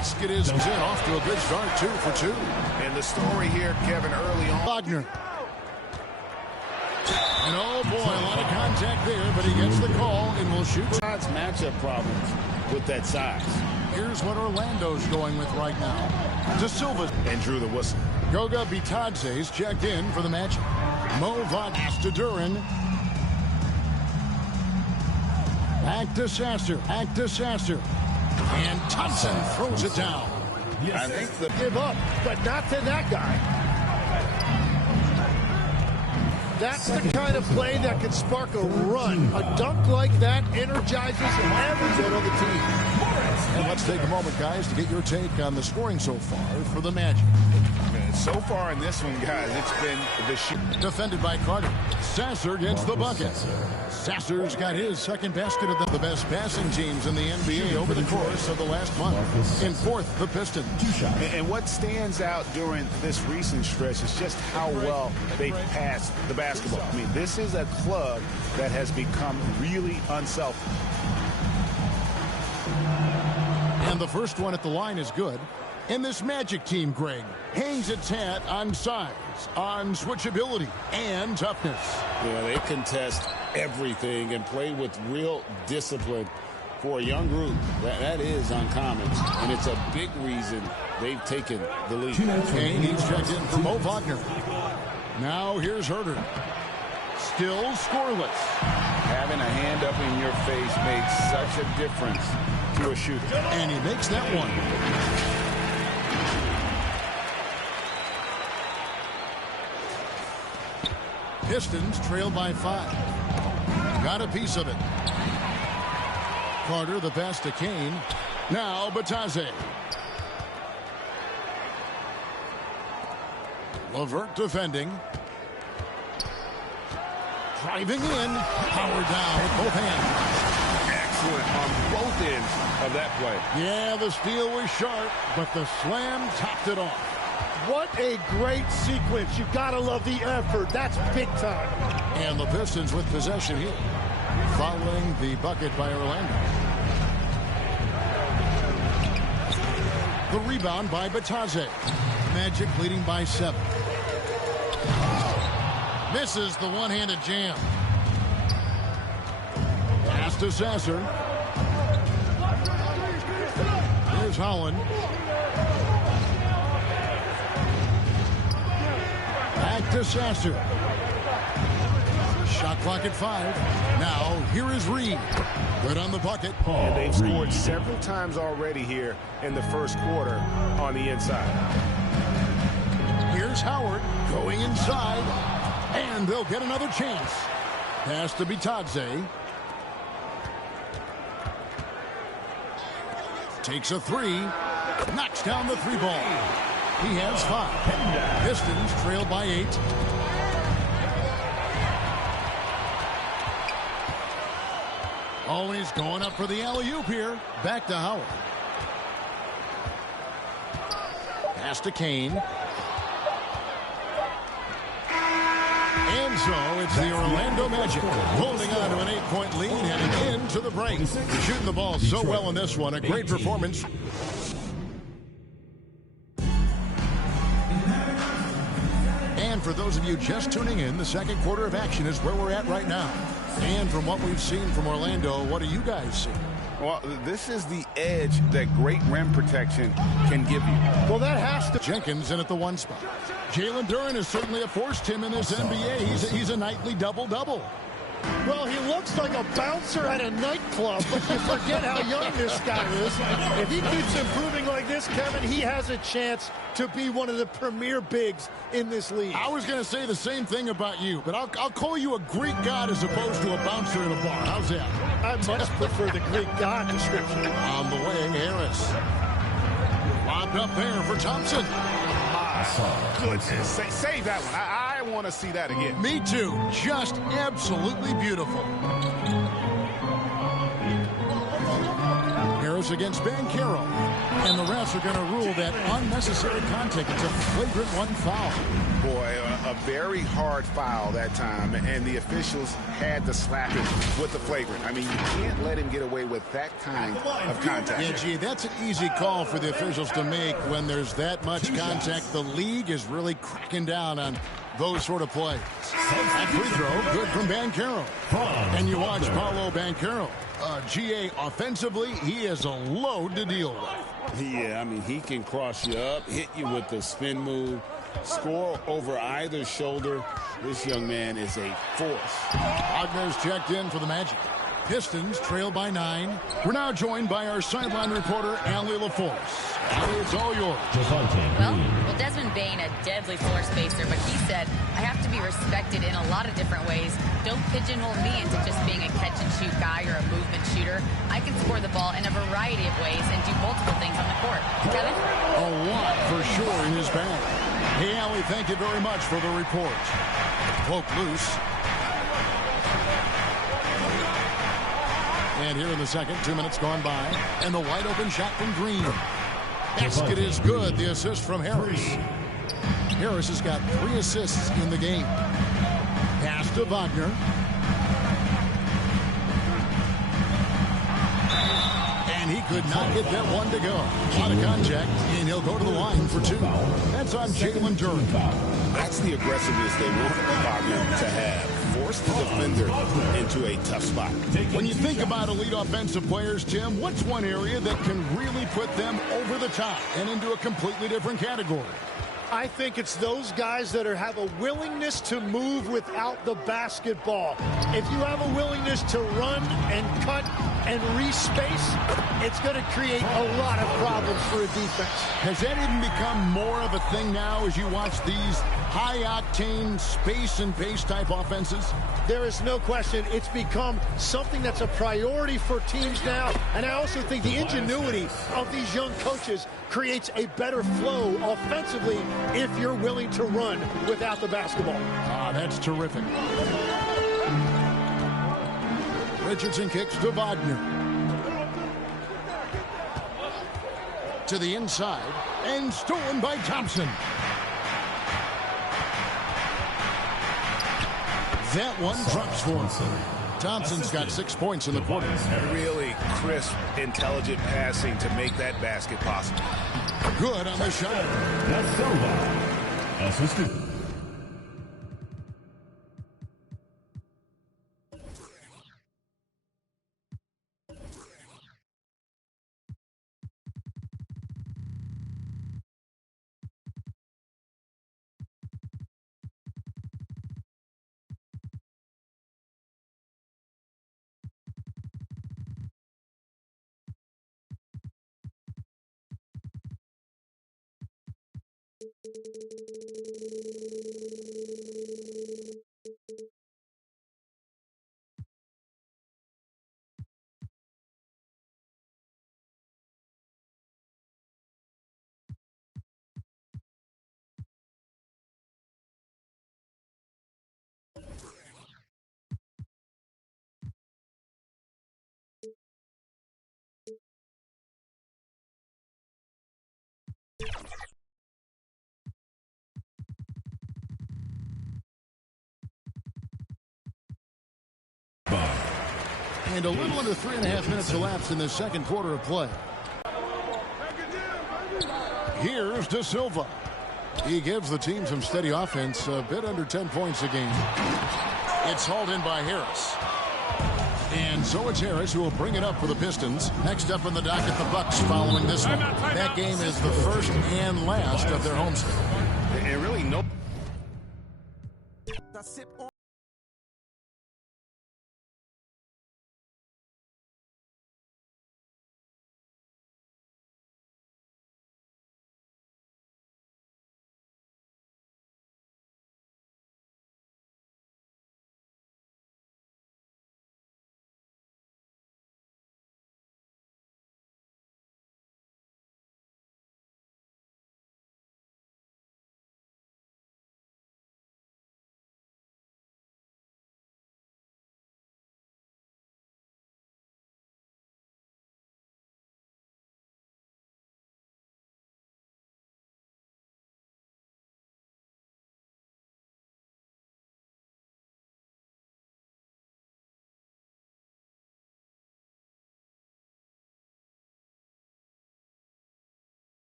basket is in. Off to a good start, 2 for 2. And the story here, Kevin, early on. Wagner. And oh boy, a lot of contact there, but he gets the call and will shoot. Matchup problems with that size. Here's what Orlando's going with right now. De Silva. And drew the whistle. Goga Bitadze's checked in for the match. Mo Wagner to Duran. Back to Sasser. Back to Sasser. And Thompson throws it down. I think the give up, but not to that guy. That's the kind of play that can spark a run. A dunk like that energizes everyone on the team. And let's take a moment, guys, to get your take on the scoring so far for the Magic. So far in this one, guys, it's been the shoot. Defended by Carter. Sasser gets the bucket. Sasser's got his second basket of the best passing teams in the NBA over the course of the last month. In fourth, the Pistons. And what stands out during this recent stretch is just how well they pass the basketball. I mean, this is a club that has become really unselfish. And the first one at the line is good. And this Magic team, Greg, hangs its hat on size, on switchability, and toughness. Yeah, they contest everything and play with real discipline. For a young group, that is uncommon, and it's a big reason they've taken the lead. And he's checked in for Mo Wagner. Now here's Herter. Still scoreless. Having a hand up in your face made such a difference to a shooter. And he makes that one. Pistons trail by 5. Got a piece of it. Carter the pass to Kane. Now Bitadze. LeVert defending. Driving in. Power down with both hands. Excellent on both ends of that play. Yeah, the steal was sharp, but the slam topped it off. What a great sequence. You gotta love the effort. That's big time. And the Pistons with possession here, following the bucket by Orlando. The rebound by Bitadze. Magic leading by 7. Misses the one-handed jam. Pass to Sasser. Here's Holland. Back to Sasser. Shot clock at 5. Now, here is Reed. Good on the bucket. And they've scored several times already here in the first quarter on the inside. Here's Howard going inside. And they'll get another chance. Pass to Bitadze. Takes a 3. Knocks down the 3 ball. He has 5. Pistons trail by 8. Always going up for the alley-oop here. Back to Howard. Pass to Kane. And so it's the Orlando Magic holding on to an 8-point lead heading into the break. Shooting the ball so well in this one. A great performance. And for those of you just tuning in, the second quarter of action is where we're at right now. And from what we've seen from Orlando, what do you guys see? Well, this is the edge that great rim protection can give you. Well, that has to... Jenkins in at the 1 spot. Jalen Duren is certainly a force him in this NBA. He's a nightly double-double. Well, he looks like a bouncer at a nightclub, but you forget how young this guy is. If he keeps improving like this, Kevin, he has a chance to be one of the premier bigs in this league. I was going to say the same thing about you, but I'll call you a Greek god as opposed to a bouncer in a bar. How's that? I much prefer the Greek god description. On the wing, Harris. Lobbed up there for Thompson. Goodness, save that one. I want to see that again. Me too. Just absolutely beautiful. Harris against Banchero. And the refs are going to rule that unnecessary contact. It's a flagrant one foul. Boy, a very hard foul that time, and the officials had to slap it with the flagrant. I mean, you can't let him get away with that kind of contact. Yeah, gee, that's an easy call for the officials to make when there's that much contact. The league is really cracking down on those sort of plays. That free throw, good from Banchero. And you watch Paolo Banchero. GA, offensively, he is a load to deal with. Yeah, I mean, he can cross you up, hit you with the spin move, score over either shoulder. This young man is a force. Wagner's checked in for the Magic. Pistons trail by 9. We're now joined by our sideline reporter, Allie LaForce. Allie, it's all yours. Well, Desmond Bain, a deadly floor spacer, but he said, I have to be respected in a lot of different ways. Don't pigeonhole me into just being a catch-and-shoot guy or a movement shooter. I can score the ball in a variety of ways and do multiple things on the court. Kevin? A lot for sure in his bag. Hey, Allie, thank you very much for the report. Poke loose. And here in the second, 2 minutes gone by. And the wide open shot from Green. Basket is good. The assist from Harris. Harris has got 3 assists in the game. Pass to Wagner. And he could not get that one to go. A lot of contact, and he'll go to the line for 2. That's on Jalen Duren. That's the aggressiveness they want Wagner to have. Force the defender into a tough spot. When you think about elite offensive players, Tim, what's one area that can really put them over the top and into a completely different category? I think it's those guys that have a willingness to move without the basketball. If you have a willingness to run and cut and re-space, it's going to create a lot of problems for a defense. Has that even become more of a thing now as you watch these high-octane space and pace type offenses? There is no question it's become something that's a priority for teams now. And I also think the ingenuity of these young coaches creates a better flow offensively if you're willing to run without the basketball. Ah, that's terrific. Richardson kicks to Wagner. To the inside, and stolen by Thompson. That one drops for him. Thompson's got 6 points in the quarter. Really crisp, intelligent passing to make that basket possible. Good on the shot. That's Silva. Assistant. And a little under 3.5 minutes elapsed in the second quarter of play. Here's De Silva. He gives the team some steady offense, a bit under 10 points a game. It's hauled in by Harris. And so it's Harris who will bring it up for the Pistons. Next up in the docket, the Bucks following this one. That game is the first and last of their homestand. And really no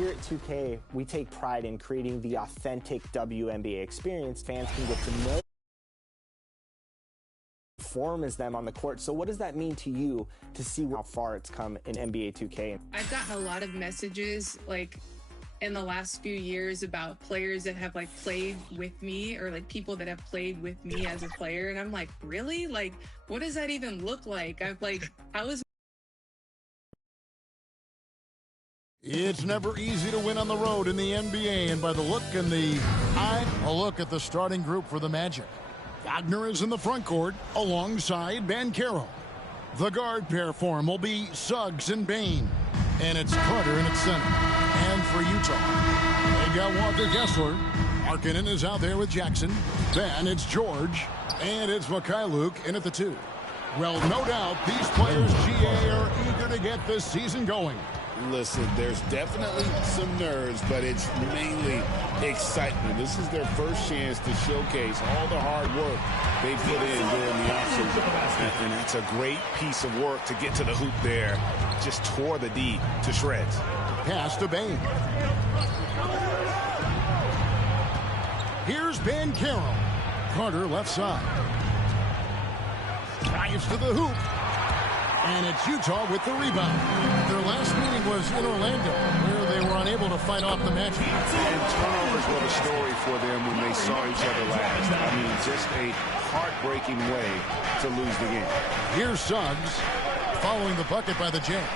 Here at 2K, we take pride in creating the authentic WNBA experience. Fans can get to know form as them on the court. So what does that mean to you to see how far it's come in NBA 2K? I've gotten a lot of messages like in the last few years about players that have like played with me, or like people that have played with me as a player, and I'm like, really? Like, what does that even look like? I'm like, how is It's never easy to win on the road in the NBA, and by the look in the eye, a look at the starting group for the Magic. Wagner is in the front court alongside Banchero. The guard pair for him will be Suggs and Bane. And it's Carter in its center. And for Utah, they got Walker Kessler. Markkanen is out there with Jackson. Then it's George. And it's Mikhailuk in at the 2. Well, no doubt these players, GA, are eager to get this season going. Listen, there's definitely some nerves, but it's mainly excitement. This is their first chance to showcase all the hard work they put in during the offseason. And that's a great piece of work to get to the hoop there. Just tore the D to shreds. Pass to Bane. Here's Banchero. Carter left side. Drives to the hoop. And it's Utah with the rebound. Their last meeting was in Orlando, where they were unable to fight off the Magic. And turnovers were the story for them when they saw each other last. I mean, just a heartbreaking way to lose the game. Here's Suggs, following the bucket by the Jazz.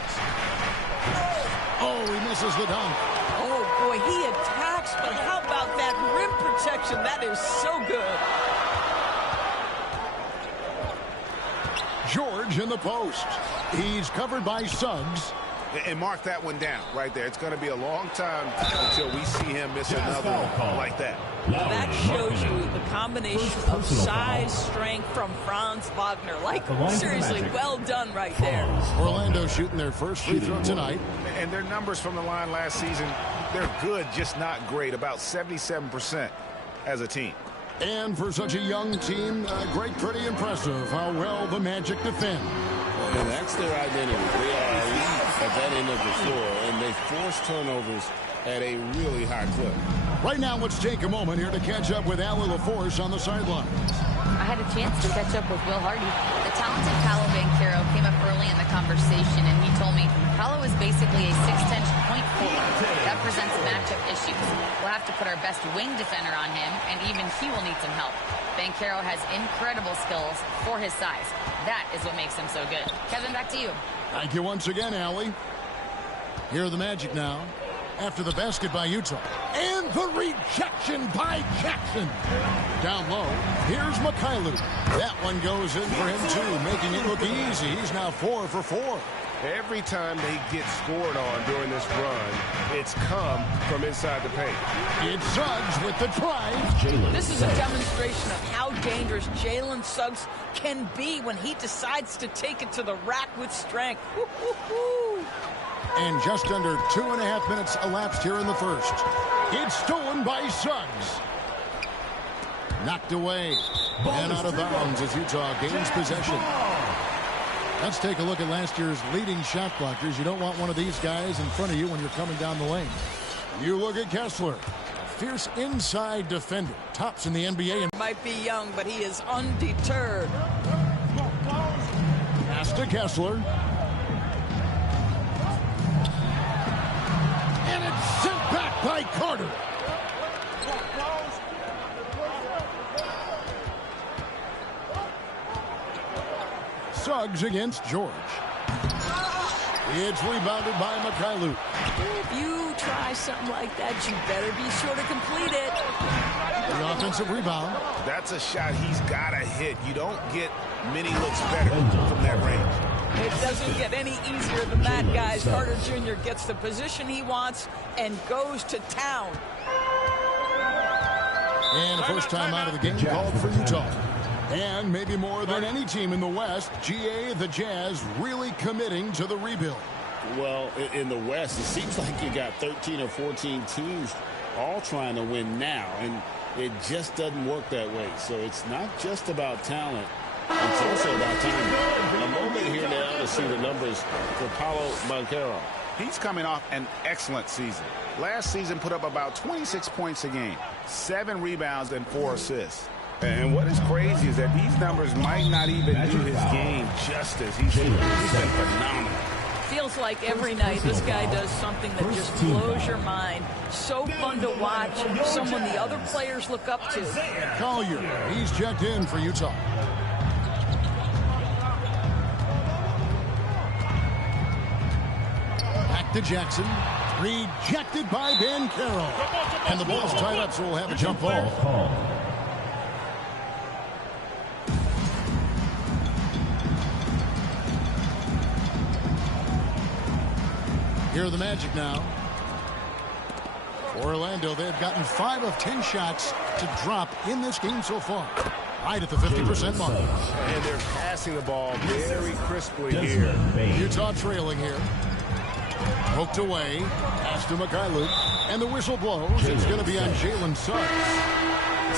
Oh, he misses the dunk. Oh, boy, he attacks, but how about that rim protection? That is so good. George in the post. He's covered by Suggs. And mark that one down right there. It's going to be a long time until we see him miss another like that. That shows you the combination of size, strength from Franz Wagner. Like, seriously, well done right there. Orlando shooting their first free throw tonight. And their numbers from the line last season, they're good, just not great. About 77% as a team. And for such a young team, pretty impressive how well the Magic defend. And that's their identity. They are elite at that end of the floor, and they force turnovers at a really high clip. Right now, let's take a moment here to catch up with Allie LaForce on the sideline. I had a chance to catch up with Will Hardy. The talented Paolo Banchero came up early in the conversation, and he told me Paolo is basically a 6'10" point forward. That presents matchup issues. We'll have to put our best wing defender on him, and even he will need some help. Banchero has incredible skills for his size. That is what makes him so good. Kevin, back to you. Thank you once again, Allie. Here are the Magic now. After the basket by Utah. And the rejection by Jackson. Down low, here's Mikhailuk. That one goes in for him, too, making it look easy. He's now 4 for 4. Every time they get scored on during this run, it's come from inside the paint. It's Suggs with the drive. This is a demonstration of how dangerous Jalen Suggs can be when he decides to take it to the rack with strength. Woo-hoo-hoo. And just under 2.5 minutes elapsed here in the first. It's stolen by Suggs. Knocked away. And out of bounds as Utah gains possession. Let's take a look at last year's leading shot blockers. You don't want one of these guys in front of you when you're coming down the lane. You look at Kessler. Fierce inside defender. Tops in the NBA. Might be young, but he is undeterred. Pass to Kessler. And it's sent back by Carter. Suggs against George. It's rebounded by Mikhailuk. If you try something like that, you better be sure to complete it. The offensive rebound. That's a shot he's got to hit. You don't get many looks better from that range. It doesn't get any easier than that, guys. Carter Jr. gets the position he wants and goes to town. And the first time out of the game called for Utah. And maybe more than any team in the West, GA, the Jazz, really committing to the rebuild. Well, in the West, it seems like you got 13 or 14 teams all trying to win now, and it just doesn't work that way. So it's not just about talent. It's also about timing. A moment here now to see the numbers for Paolo Banchero. He's coming off an excellent season. Last season put up about 26 points a game, 7 rebounds, and 4 assists. And what is crazy is that these numbers might not even do his game justice. He's been phenomenal. Feels like every night this guy does something that just blows your mind. So fun to watch. Someone the other players look up to. Collier, he's checked in for Utah. Back to Jackson. Rejected by Ben Carroll. And the ball's tied up, so we'll have a jump ball. Here are the Magic now. For Orlando, they've gotten 5 of 10 shots to drop in this game so far. Right at the 50% mark. And they're passing the ball very crisply here. Utah trailing here. Poked away. Pass to Mikhailuk. And the whistle blows. It's going to be on Jalen Suggs.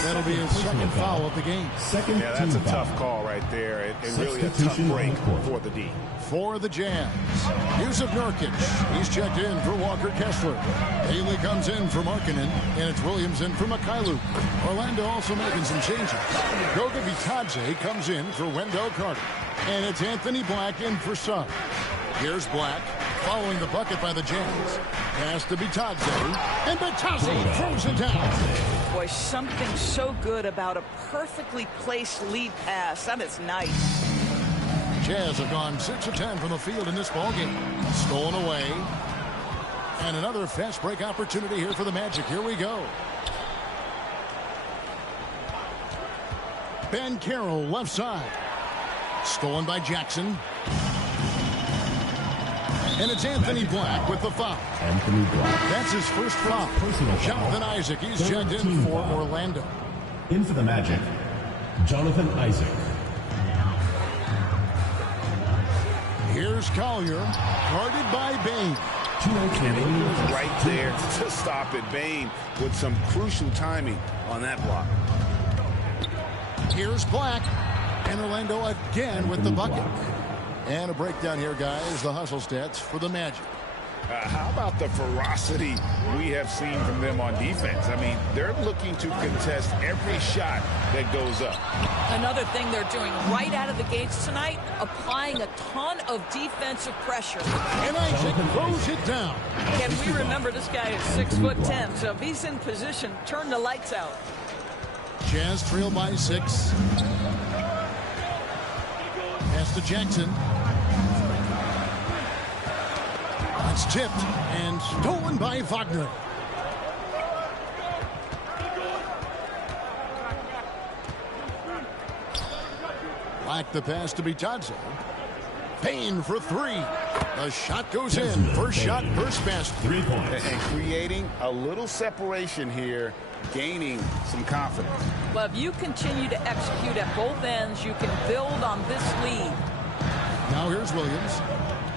That'll be his second foul of the game. Yeah, that's a tough call right there. And really a tough break for the D. For the Jazz, Yusuf Nurkic. He's checked in for Walker Kessler. Haley comes in for Markkanen, and it's Williams in for Mikhailuk. Orlando also making some changes. Goga Bitadze comes in for Wendell Carter. And it's Anthony Black in for Suggs. Here's Black, following the bucket by the Jazz. Pass to Bitadze, and Bitadze throws it down. Boy, something so good about a perfectly placed lead pass. That is nice. Jazz have gone 6 of 10 from the field in this ballgame. Stolen away. And another fast break opportunity here for the Magic. Here we go. Ben Carroll left side. Stolen by Jackson. And it's Anthony Black with the foul. Anthony Black. That's his first foul. Jonathan Isaac, he's checked in for Orlando. In for the Magic, Jonathan Isaac. Here's Collier, guarded by Bane. And he was right there to stop it. Bane with some crucial timing on that block. Here's Black. And Orlando again with the bucket. And a breakdown here, guys. The hustle stats for the Magic. How about the ferocity we have seen from them on defense? I mean, they're looking to contest every shot that goes up. Another thing they're doing right out of the gates tonight, applying a ton of defensive pressure. And Isaac throws it down. Can we remember this guy is 6'10", so if he's in position, turn the lights out. Jazz trail by 6. Pass to Jackson. It's tipped and stolen by Wagner. Black the pass to Bitadze. Payne for 3. The shot goes in. First shot, first basket. 3 points. And creating a little separation here, gaining some confidence. Well, if you continue to execute at both ends, you can build on this lead. Now here's Williams.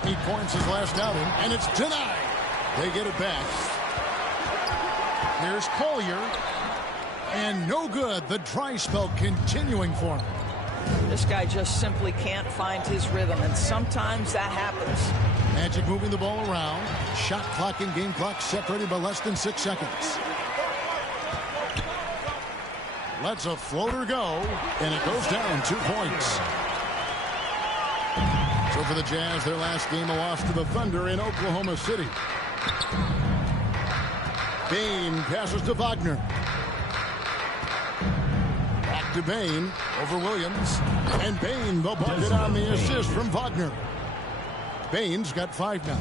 He points his last outing, and it's denied. They get it back. Here's Collier. And no good. The dry spell continuing for him. This guy just simply can't find his rhythm, and sometimes that happens. Magic moving the ball around. Shot clock and game clock separated by less than 6 seconds. Lets a floater go, and it goes down 2 points. So for the Jazz, their last game, a loss to the Thunder in Oklahoma City. Bane passes to Wagner. Back to Bane over Williams. And Bane, the bucket on the assist from Wagner. Bane's got 5 now.